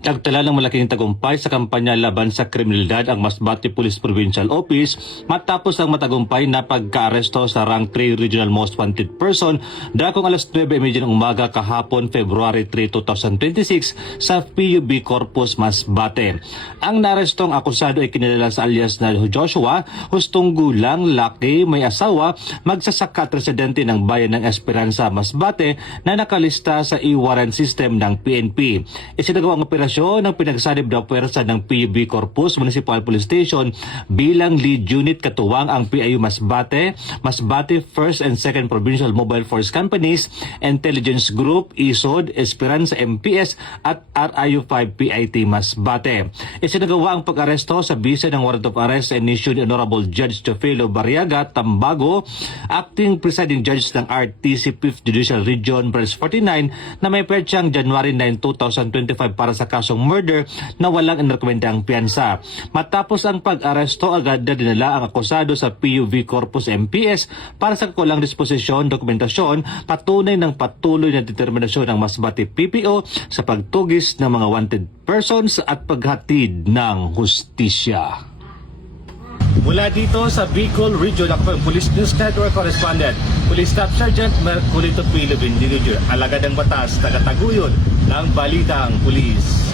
Nagtala ng malaking tagumpay sa kampanya laban sa kriminalidad ang Masbate Police Provincial Office matapos ang matagumpay na pagka-aresto sa Rank 3 Regional Most Wanted Person dakong alas 9:30 ng umaga kahapon February 3, 2026 sa PUB Corpus, Masbate. Ang narestong akusado ay kinilala sa alias na Joshua, hustong gulang, laki, may asawa, magsasaka at residente ng bayan ng Esperanza, Masbate na nakalista sa e-warrant system ng PNP. Isinagawa ang operasyon ng pinagsanib na puwersa ng PUB Corpus Municipal Police Station bilang lead unit katuwang ang PIU Masbate, Masbate 1st and 2nd Provincial Mobile Force Companies, Intelligence Group, ISOD, Esperanza MPS at RIU-5 PIT Masbate. Isinagawa ang pag-aresto sa bisa ng warrant of arrest and issued Honorable Judge Teofilo Barriaga Tambago, acting presiding judge ng RTC 5th Judicial Region Branch 49 na may petsang January 9, 2025 para sa kasong murder na walang inirekomendang piyansa. Matapos ang pag-aresto, agad na dinala ang akusado sa PUV Corpus MPS para sa kakulang disposisyon, dokumentasyon, patunay ng patuloy na determinasyon ng Masbate PPO sa pagtugis ng mga wanted persons at paghatid ng hustisya. Mula dito sa Bicol Region, ako ang Police News Network Correspondent, Police Staff Sergeant Merculito Pilibin, Jr., alagad ng batas, tagataguyod ng Balitang Pulis.